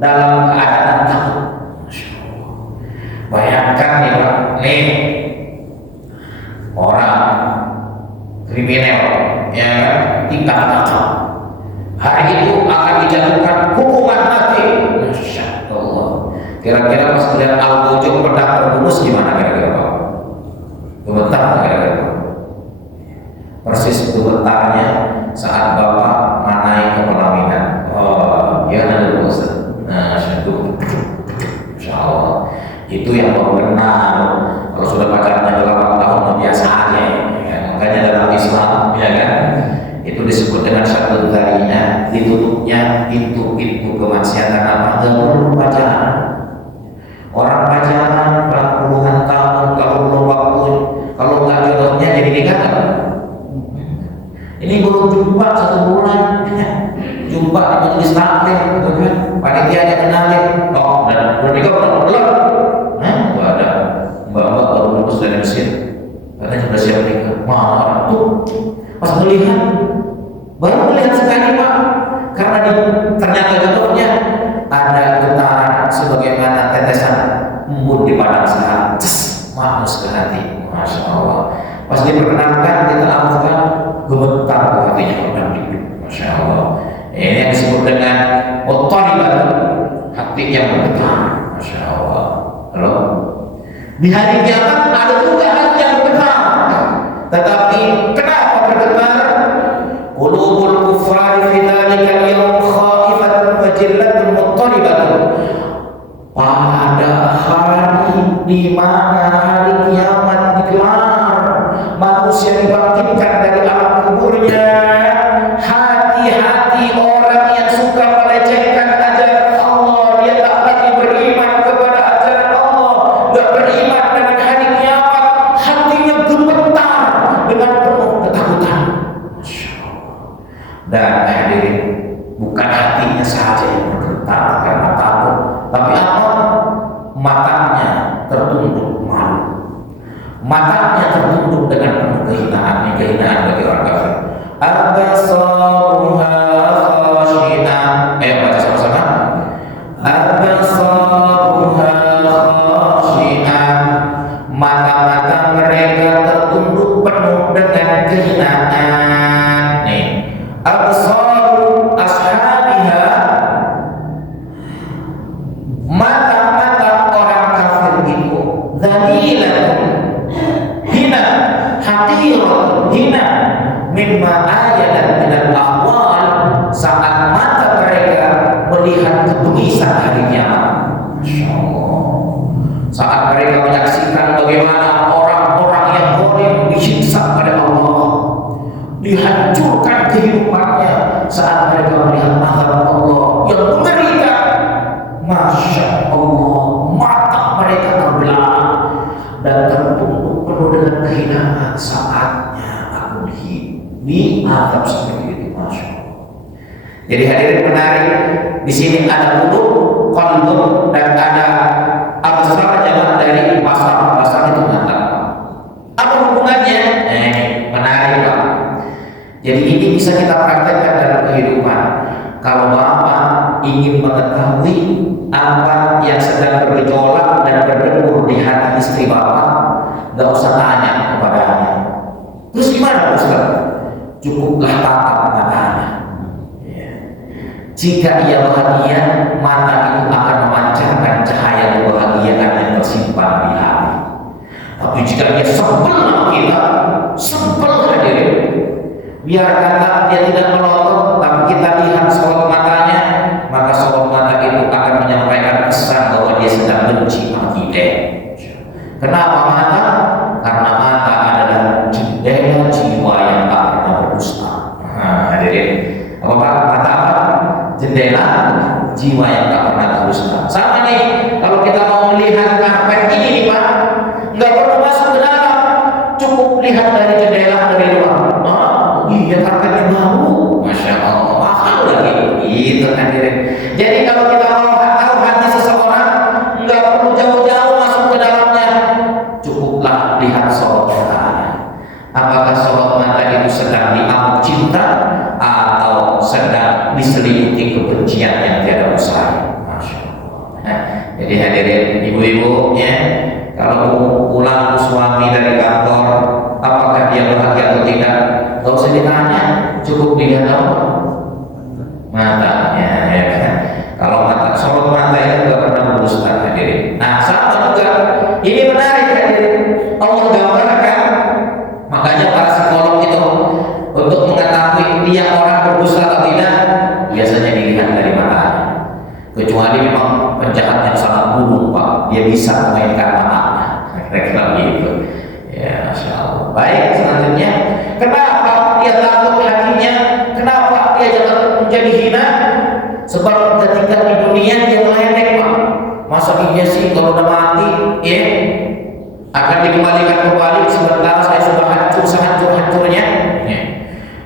dalam keadaan takut. Bayangkan nih Pak, nih orang kriminal ya tingkat takut, hari itu akan dijatuhkan hukuman mati. Masya Allah. Kira-kira pas melihat Al-Bujum pedang terbungkus gimana kira-kira Pak? Gemetar kira-kira Pak? Persis gemetarnya saat Bapak naik ke pelaminan. Oh, ya ada dulu Ustaz. Nah, Masya Allah. Itu yang baru kenal. Kalau sudah pacaran 8 tahun biasa aja ya. Makanya dalam Islam ya kan itu disebut dengan satu darinya ditutupnya pintu-pintu kemaksiatan apa? Nggak perlu pacaran. Orang pacaran puluhan tahun kalau belum waktu, kalau nggak jodohnya jadi nikah. Ini baru jumpa 1 bulan, jumpa di majelis taklim, gitu kan? Panitianya kenalin, oh dan bernikah belum? Nggak ada. Mbak baru lulus dari Mesir, katanya sudah siap nikah. Marah tuh, pas melihat, baru melihat sekali Pak, karena ternyata jodohnya ada getaran sebagaimana tetesan embun di padang sahat, mahnus ke hati, Masya Allah. Pas diperkenalkan, ditelamkan, gemetar hatinya pernah hidup, Masya Allah. Ini yang disebut dengan otoribat, hati yang bergetar, Masya Allah. Halo? Di hari kiamat ada juga hati yang bergetar, tetapi kenapa bergetar? Qulubul kuffari fi dzalikal yawm khaifatun wajillatun muttaribatun. Pada hari di mana hari kiamat digelar, manusia dibangkitkan dari alam kuburnya, hati-hati orang yang suka melecehkan ajaran Allah, dia tak lagi beriman kepada ajaran Allah, tak beriman dengan hari kiamat, hatinya gemetar dengan penuh ketakutan. Dan hadirin, bukan hatinya saja yang bergetar karena takut, tapi apa? Matanya tertunduk malu, matanya tertunduk dengan penuh kehinaan. Kehinaan bagi orang kafir. Absaruha khashi'ah. Baca sama-sama. Absaruha khashi'ah. Mata-mata mereka tertunduk penuh dengan kehinaan. Nih, absaru ashabiha, mata-mata orang kafir itu dzalilatun, hina, haqiratun, hina, mimma ayadan minal ahwal, saat mata mereka melihat kebengisan hari kiamat. Masya Allah. Saat mereka menyaksikan bagaimana orang-orang yang zalim disiksa oleh Allah, dihancurkan kehidupannya, saat mereka melihat azab Allah yang mengerikan. Masya Allah, mata mereka terbelah dan tertunduk penuh dengan kehinaan. Saatnya aku di azab seperti itu, Masya Allah. Jadi hadirin menarik, di sini ada qulub, qalb, dan ada absar, jamak dari basar. Basar itu mata. Apa hubungannya? Menarik Pak. Jadi ini bisa kita praktekkan dalam kehidupan. Kalau Bapak ingin mengetahui apa yang sedang bergejolak dan berdebur di hati istri Bapak, nggak usah tanya kepadanya. Terus gimana Ustaz? Cukuplah tatap matanya. Jika ia bahagia, mata itu akan memancarkan cahaya kebahagiaan yang tersimpan di hati. Tapi jika dia sebel sama kita, sebel hadirin, biar kata dia tidak melotot, tapi kita lihat sorot matanya, maka sorot mata itu akan menyampaikan pesan bahwa dia sedang benci sama kita. Kenapa mata? Karena mata adalah jendela jiwa yang tak pernah berdusta. Hadirin, apa mata apa? jendela jiwa yang tak pernah berdusta. Sama nih, kalau kita mau melihat karpet ini nih Pak, nggak perlu masuk ke dalam, cukup lihat dari jendela dari luar. Oh iya, karpetnya bau, masya Allah, mahal lagi. Itu hadirin. Jadi kalau kita mau tahu hati seseorang, nggak perlu jauh-jauh masuk ke dalamnya, cukuplah lihat sorot matanya. Apakah sorot mata itu sedang diamuk cinta atau sedang diselimuti kebencian yang tiada usai? Masya Allah. Jadi hadirin ibu-ibu ya, kalau pulang suami dari kantor, apakah dia bahagia atau tidak? Gak usah ditanya, cukup dilihat matanya ya kan. Kalau mata, sorot mata itu gak pernah berdusta hadirin. Nah sama juga, ini menarik hadirin, Allah gambarkan. Makanya para psikolog itu untuk mengetahui dia orang berdusta atau tidak, biasanya dilihat dari matanya. Kecuali memang penjahat yang sangat buruk Pak, dia bisa memainkan matanya. Kira-kira begitu. Ya, Masya Allah. Baik, selanjutnya, kenapa dia takut hatinya? Kenapa dia jangan menjadi hina? Sebab ketika di dunia dia meledek Pak. Masa iya sih kalau udah mati, ya akan dikembalikan kembali sementara saya sudah hancur sehancur-hancurnya.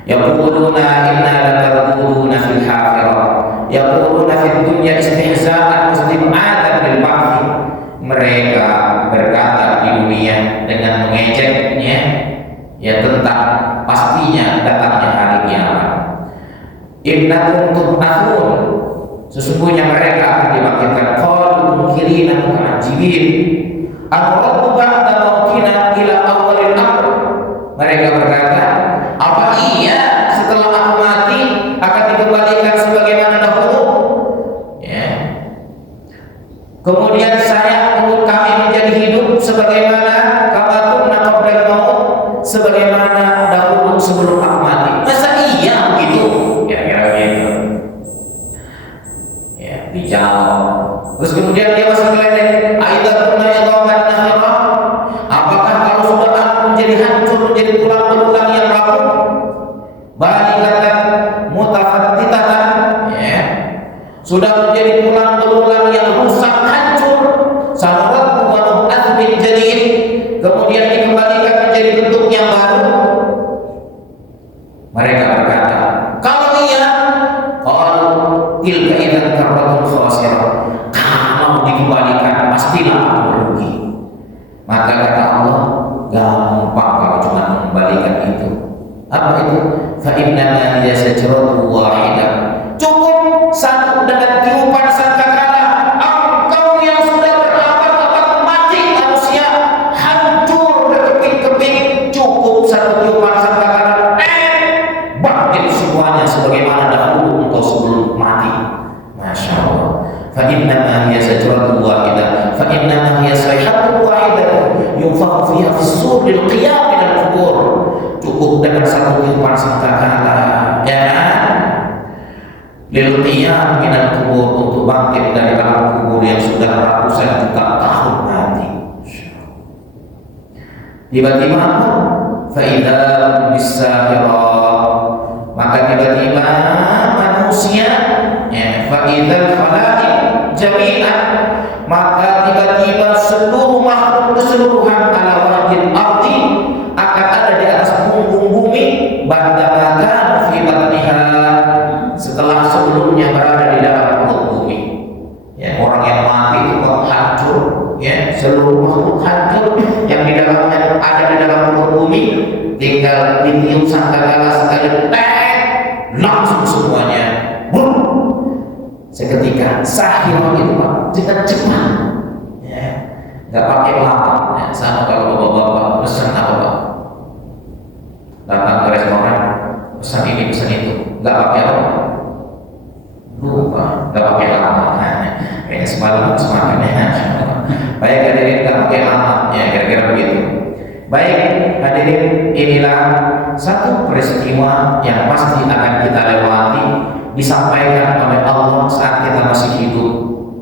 Yaquluna inna latarquduna fil akhirah, yaquluna fid dunya istihza'an muslimatan bil ba'thi. Mereka berkata di dunia dengan mengejeknya ya tentang pastinya datangnya hari kiamat. Innakum tub'atsun, sesungguhnya mereka akan dibangkitkan. Qalu munkirina muta'ajjibin, al-rabbu ba'da mautina ila awwalil amr. Mereka berkata, apa iya setelah aku mati akan dikembalikan sebagaimana dahulu? Ya. Kemudian kami menjadi hidup sebagaimana kabatum naqabdal maut, sebagaimana dahulu sebelum aku mati. Masa iya begitu? Kira-kira begitu. Ya, dijawab. Terus kemudian dia masih meledek, aidatuna yadhaman nakhirah. Apakah kalau sudah aku menjadi hancur, menjadi tulang belulang yang rapuh, balikatan mutafattitatan, ya, sudah menjadi tulang belulang yang rusak hancur, sanurat wa azmin jadid, kemudian dikembalikan menjadi bentuk yang baru. Mereka berkata, kalau iya, qalu tilka idzan karratun khasirah. Kalau dikembalikan pastilah aku merugi. Maka kata Allah, gampang kalau cuma mengembalikan itu. Apa itu? Fa innama hiya sajratun wahidah. Cukup satu dengan tiupan sangkakala, engkau yang sudah berabad-abad mati manusia, hancur berkeping-keping, cukup satu tiupan sangkakala, bangkit semuanya sebagaimana dahulu engkau sebelum mati. Masya Allah. Fa innama hiya sajratun wahidah, fa innama hiya sayhatun wahidah yunfakhu fiha fis-sur lil qiyam min al-qubur. Cukup dengan satu tiupan sangkakala, ya kan? Lil qiyam min al-qubur, untuk bangkit dari dalam kubur yang sudah ratusan juta tahun nanti. Tiba-tiba apa? Fa idza bis-sahirah, maka tiba-tiba manusia, ya, fa idzal khalaiq jami'an, maka tiba-tiba seluruh makhluk keseluruhan ala wajhil ardi akan ada di atas punggung bumi, ba'da kana fi batniha, setelah sebelumnya berada di dalam perut bumi. Ya, orang yang mati itu hancur, ya, seluruh makhluk hancur yang di dalamnya ada di dalam perut bumi, tinggal ditiup sangkakala sekali, langsung semuanya seketika. Sahirah itu Pak, dengan cepat, ya, nggak pakai lama. Ya, sama kalau bapak-bapak pesan apa Pak, datang ke restoran, pesan ini pesan itu, nggak pakai apa, lupa, nggak pakai lama. Kayaknya semakin ya. Baik hadirin, nggak pakai lama, ya kira-kira begitu. Baik hadirin, inilah satu peristiwa yang pasti akan kita lewati, disampaikan oleh Allah saat kita masih hidup,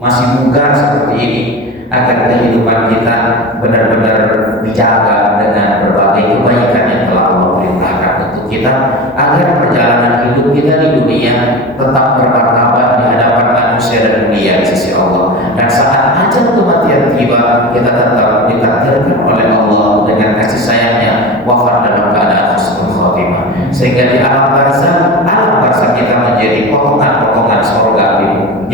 masih bugar seperti ini, agar kehidupan kita benar-benar dijaga dengan berbagai kebaikan yang telah Allah perintahkan untuk kita, agar perjalanan hidup kita di dunia tetap bermartabat di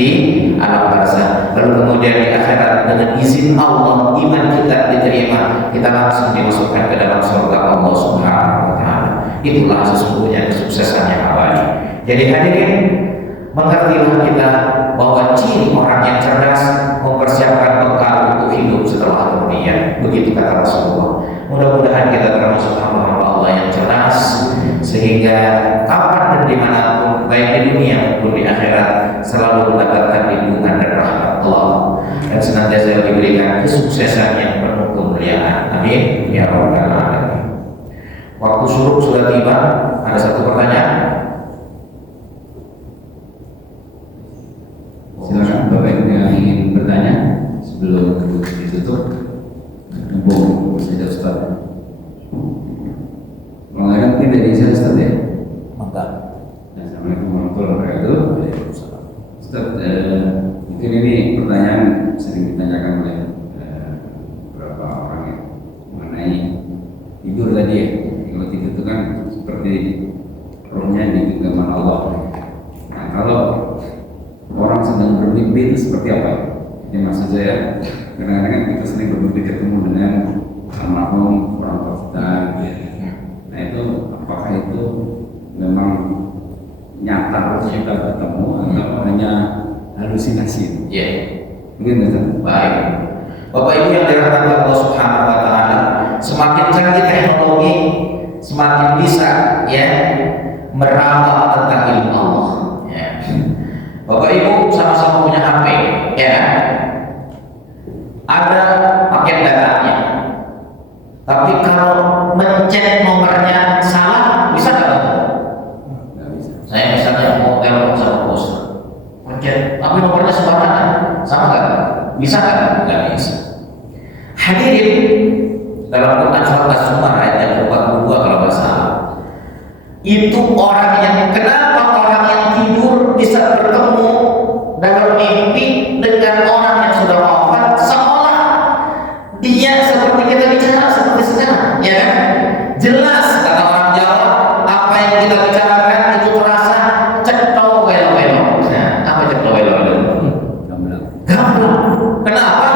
di alam barzah. Lalu kemudian di akhirat dengan izin Allah iman kita diterima, kita langsung dimasukkan ke dalam surga Allah Subhanahu wa taala. Itulah sesungguhnya kesuksesan yang abadi. Jadi hadirin, mengertilah kita bahwa ciri orang yang cerdas mempersiapkan bekal untuk hidup setelah dunia. Begitu kata Rasulullah. Mudah-mudahan kita termasuk hamba-hamba Allah yang cerdas, sehingga kapan dan dimanapun, baik di dunia maupun di akhirat, selalu mendapatkan lindungan dan rahmat Allah, dan senantiasa diberikan kesuksesan yang penuh kemuliaan. Amin ya rabbal alamin. Waktu syuruk sudah tiba. Ada satu pertanyaan. Silakan Bapak Ibu yang ingin bertanya sebelum ditutup. Mumpung saja Ustaz. Mulai mungkin dari saya Ustaz ya. Maka. Assalamualaikum warahmatullahi wabarakatuh. Ustaz, mungkin ini pertanyaan sering ditanyakan oleh beberapa orang ya, mengenai tidur tadi ya. Kalau tidur itu kan seperti rohnya di genggaman Allah. Nah, kalau orang sedang bermimpi itu seperti apa? Ini maksud saya, kadang-kadang kita sering bermimpi ketemu dengan almarhum orang tua kita. Nah itu, apakah itu memang nyata kita bertemu atau hanya halusinasi? Ya. Mungkin Ustaz. Baik. Bapak Ibu yang dirahmati Allah Subhanahu wa taala, semakin canggih teknologi, semakin bisa ya meraba tentang ilmu Allah. Ya. Bapak Ibu sama-sama punya HP, ya. Ada paket datanya. Tapi kalau mencet nomornya salah, bisa nggak? Nggak bisa. Saya misalnya mau telepon sama bos, mencet, tapi nomornya sembarangan, sama nggak? Bisa nggak? Nggak bisa. Hadirin, dalam Quran surat Az-Zumar ayat yang ke-42 kalau nggak salah, itu orang yang, kenapa orang yang tidur bisa bertemu dalam mimpi dengan orang yang sudah wafat, seolah dia seperti kita bicara seperti sekarang, ya kan? Jelas kata orang Jawa, apa yang kita bicarakan itu terasa cetau welo-welo. Nah, apa cetau welo-welo? Gamblang. Kenapa?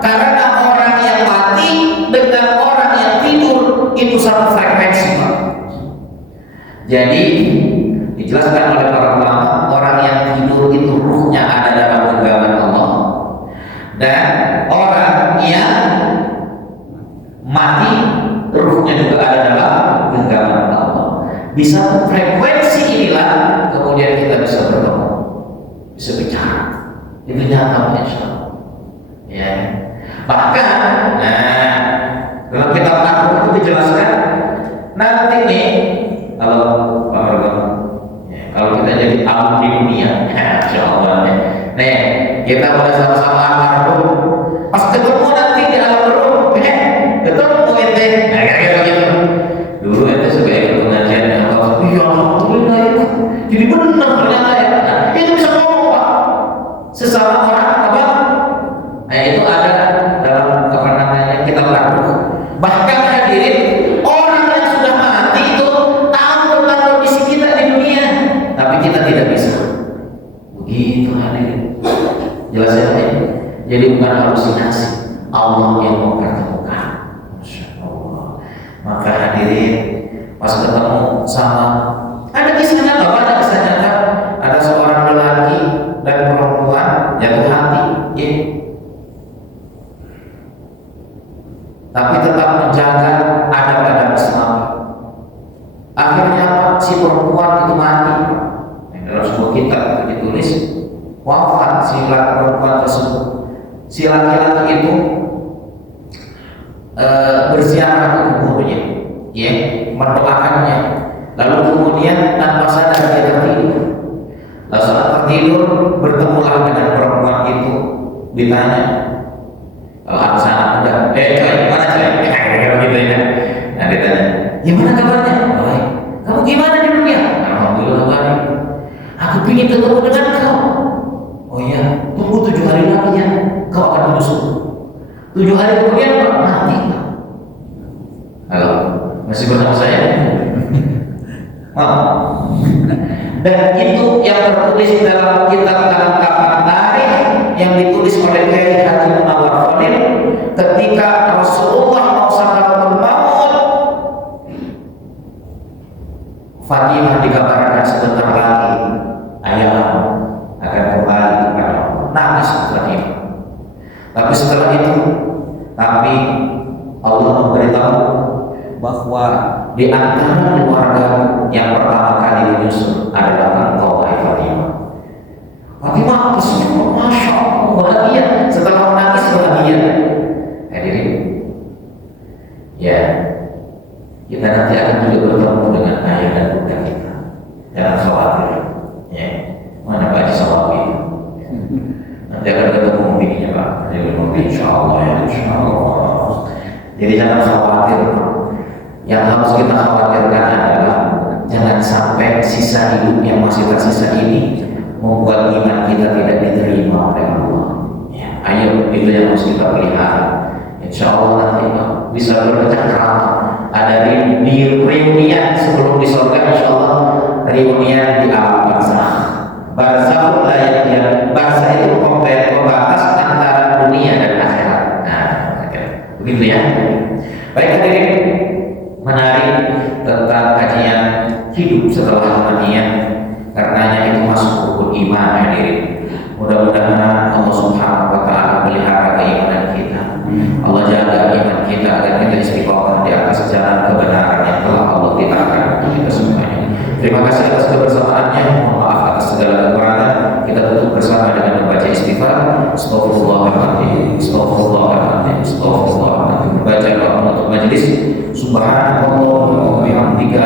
Karena orang yang mati dengan orang yang tidur itu satu frekuensi. Jadi dijelaskan oleh para ulama, orang yang tidur itu ruhnya ada dalam genggaman Allah, dan orang yang mati ruhnya juga ada dalam genggaman Allah. Di satu frekuensi inilah kemudian kita bisa bertemu, bisa bicara. Itu nyata, insya Allah. Ya. Bahkan, nah, dalam kitab Al-Quran itu dijelaskan nanti nih, kalau kalau kita jadi alam di dunia, insya Allah. Nih, kita udah sama-sama almarhum. Pas ketemu nanti di alam roh, ketemu ente, nah kira-kira begitu. Dulu ente suka ikut pengajian yang Allah, iya alhamdulillah itu, jadi benar ternyata ya. Nah, itu bisa ngomong Pak, sesama orang apa? Nah itu ada dalam apa namanya kitab Al-Quran. Bahkan hadirin, orang yang sudah mati itu tahu tentang kondisi kita di dunia, tapi kita tidak bisa. Begitu hadirin. Jelas ya? Jadi bukan halusinasi, Allah yang mempertemukan. Masya Allah. Maka hadirin, pas ketemu sama, ada kisah nyata, banyak kisah nyata. Ada seorang lelaki dan perempuan jatuh hati, ya. Tapi tetap menjaga adab-adab Islam. Akhirnya apa? Si perempuan itu mati. Dalam sebuah kitab itu ditulis wafat si perempuan tersebut. Si laki-laki itu berziarah ke kuburnya, ya, mendoakannya. Lalu kemudian tanpa sadar dia tertidur. Lalu saat tertidur bertemulah dengan perempuan itu, ditanya, kalau ada anak muda, coy, gimana coy? Gitu ya. Nah ditanya, gimana kabarnya? Baik. Kamu gimana di dunia? Alhamdulillah baik. Aku ingin ketemu dengan kau. Oh iya, tunggu 7 hari lagi ya, kau akan menyusul. 7 hari kemudian kau mati. Halo, masih bersama saya? Dan itu yang tertulis dalam kitab Tapi setelah itu, tapi Allah memberitahu bahwa di antara keluarga yang pertama kali dinyusul adalah engkau, wahai Fatimah. Fatimah tersenyum, masya Allah, bahagia. Setelah menangis bahagia. Hadirin, ya, kita nanti akan juga bertemu dengan ayah dan bunda kita. Jangan khawatir. Ya, mana Pak Haji Sawawi? Nanti akan ketemu bininya Pak. Insya Allah ya, insya Allah. Jadi jangan khawatir. Yang harus kita khawatirkan adalah jangan sampai sisa hidup yang masih tersisa ini membuat iman kita tidak diterima oleh Allah. Ya, ayo, itu yang harus kita pelihara. Insya Allah nanti bisa bercakap. Ada reunian sebelum di surga, insya Allah reunian di alam barzakh. Barzakh barzakh itu pembatas antara dunia dan akhirat. Nah, begitu ya. Baik, hadirin, menarik tentang kajian hidup setelah kematian, karenanya itu masuk rukun iman, hadirin. Mudah-mudahan Allah Subhanahu wa Ta'ala pelihara keimanan kita. Allah jaga iman kita agar kita istiqomah di atas jalan kebenaran yang telah Allah tetapkan untuk kita semuanya. Terima kasih atas kebersamaannya. Mohon maaf atas segala kekurangan. Kita tutup bersama dengan membaca istighfar. Astaghfirullahaladzim, astaghfirullahaladzim, astaghfirullahaladzim. Baca doa untuk majelis. Subhanallah wa bihamdika.